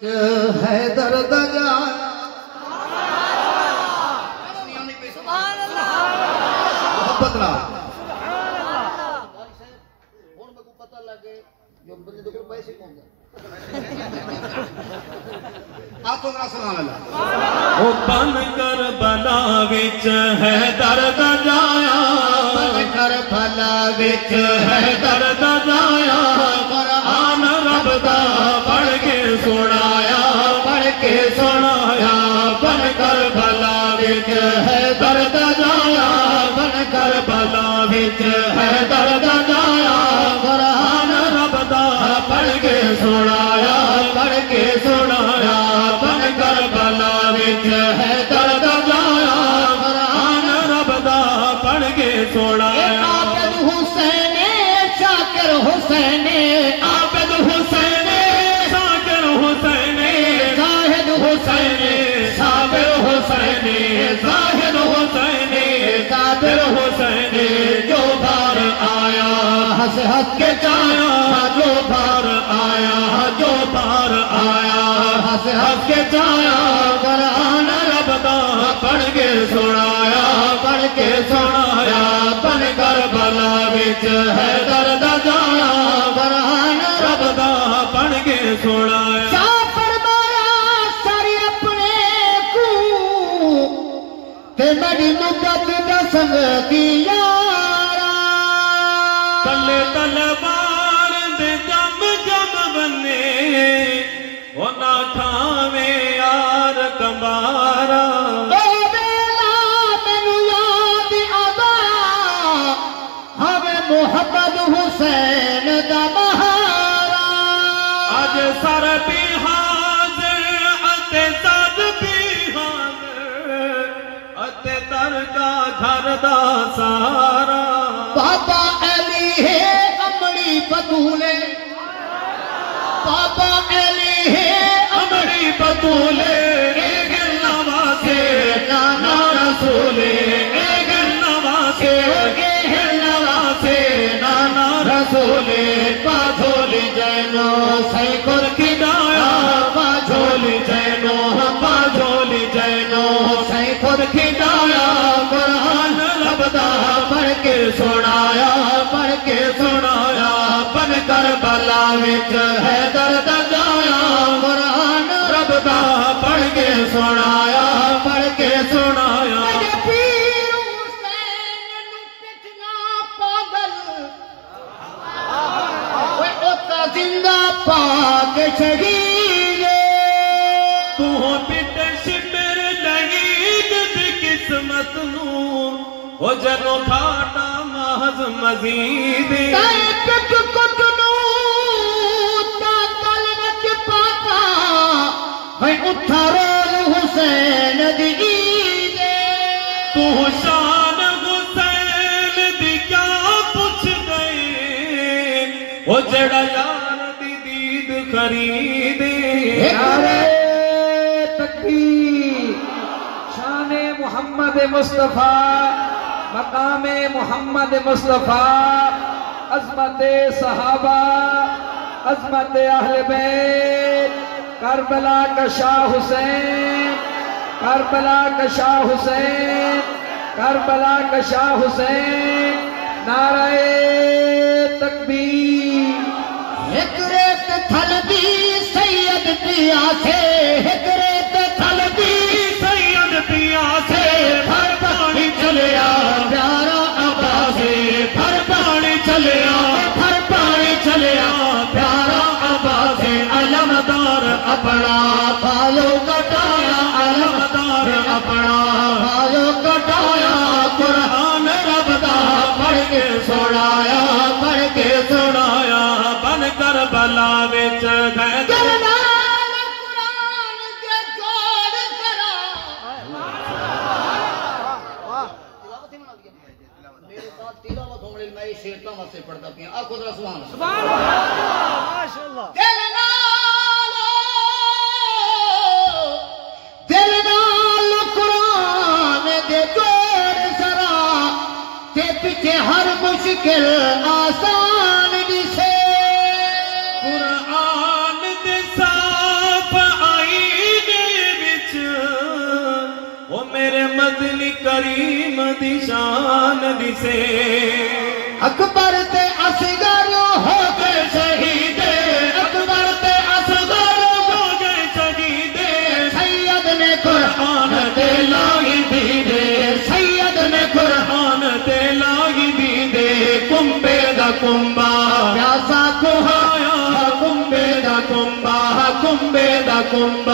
حیدر دا جایا محبت لا ہن میں کو پتہ لگے جو بندے دے کول پیسے کون دے آپو ذرا سبحان اللہ او بن کربلا وچ حیدر دا جایا بن کربلا وچ حیدر دا جایا قرآن رب دا پڑھ کے سنایا بن کربلا وچ حیدر دا جایا بن کربلا وچ حیدر دا جایا قرآن رب دا پڑھ کے سنایا بن کربلا وچ حیدر دا جایا قرآن رب دا پڑھ کے سنایا عابد حسین شاکر حسین عابد حسین شاکر حسین زاہد حسین صابر حسین زاہد حسین قادر حسین جو بار آیا ہنس ہنس کے چایا جو بار آیا جو بار آیا ہنس ہنس ہنس کے چایا قرآن رب دا پڑھ کے سنایا بن کربلا وچ حیدر دا جایا قرآن رب دا پڑھ کے سنایا شاہ فرمایا ساری اپنے کو تے میری مدت دا سنگ دی یارا تلے تلوار دے جم جم بنے او نہ کھاوے یار کمبارا اے ویلا مینوں یاد آدا ہمیں محمد حسین دا مہارا اج سر بھی حاضر اتے سج بھی حاضر اتے درگاہ گھر دا سارا بابا علی ہے امڑی بطولے بابا علی ہے امڑی بطولے اے گل نواسے نانا رسولے اے گل نواسے اے گل نواسے نانا رسولے پاجھولی جینو سیکر کی دایا پاجھولی جینو سیکر کی دایا قرآن رب دا پڑھ کے سنایا بن کربلا وچ حیدر دا جایا قرآن رب دا پڑھ کے سنایا میرے پیر حسین نو پٹنا پاگل اوے اوتا زندہ پاک شہید تو پٹ شمر لگید دی قسمت نو او جنو کھاٹا محض مزید تائے پٹ کٹنو تا تلوت پاتا ہے اتھا رول حسین دی عید تو شان حسین دی کیا پوچھ گئے او جڑا یار دی دید خریدے نعرہ تکبیر شان محمد مصطفیٰ مقام محمد مصطفیٰ عظمت صحابہ عظمت اہل بیت کربلا کا شاہ حسین کربلا کا شاہ حسین کربلا کا شاہ حسین نعرہ تکبیر ایک ریت تھل دی سید پیا سے ایک ریت تھل دی سید پیا سے بھر پانی چلیا پیارا عباسے بھر پانی چلیا پیارا عباسے علمدار اپنا بالو کٹایا علمدار اپنا بالو کٹایا قرآن رب دا پڑھ کے سنایا بن کربلا وچ گئے جلال قرآن کے جوڑ کرا میرے ساتھ تلاوت ہونے میں یہ شعر کہاں سے پڑھتا پیا آنکھوں ذرا سبحان اللہ دل نال قرآن دے جوڑ ذرا تے پیچھے ہر مشکل آسان دسے قرآن دے صاف سے اکبر تے اصغر ہو گئے شہید اکبر تے اصغر ہو گئے شہید سید نے قرآن تے لائی دیدے سید نے قرآن تے لائی دیدے کمبے دا کمبا پیاسا کو آیا کمبے دا کمبا کمبے دا کمبا